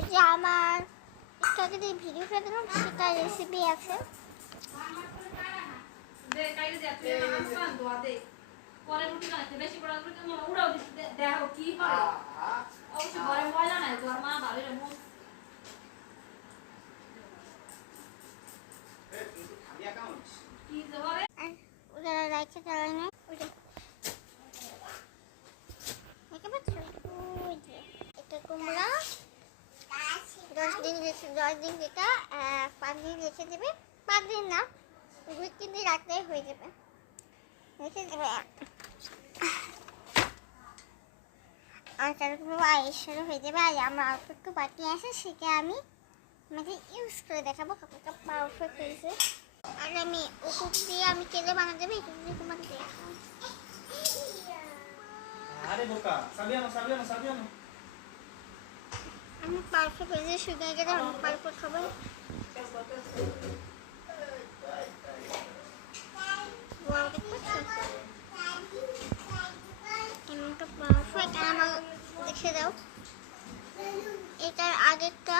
ওই যে আমার একটু আগে যে ভিডিওটা দিলাম সেটা রেসিপি আছে। পরে রুটি বানাইতে বেশি বড় করে তুমি উড়াও দিতে দেখো কি হয় অবশ্য ঘরে ময়লা নাই তোর মা ভালো রে মুখ এ তুই খালি অ্যাকাউন্ট কি জবাবে ওটা রাইখে চালাই না ওটা দেখে পাচ্ছ ওই যে এটা কুমড়া 10 দিন যেটা 5 দিন রেখে দেবে 5 দিন না 2-3 দিন রাখলেই হয়ে যাবে রেখে দেবে। আর তারপর আয়ের হয়ে যাবে। আর আমার অল্প একটু বাকি আছে সেটা আমি আমাকে ইউজ করে দেখাবো কতটা পারফেক্ট হয়েছে। আর আমি ওকুপ দিয়ে আমি কেলে বানা দেবে একটু দিয়ে তোমাকে দেখাবো। আরে বোকা সাবিয়ানো আমি পারফেক্ট হয়েছে শুনে গেলে আমি পারফেক্ট হবে। পারফেক্ট আমার দেখে দাও এটার আগেরটা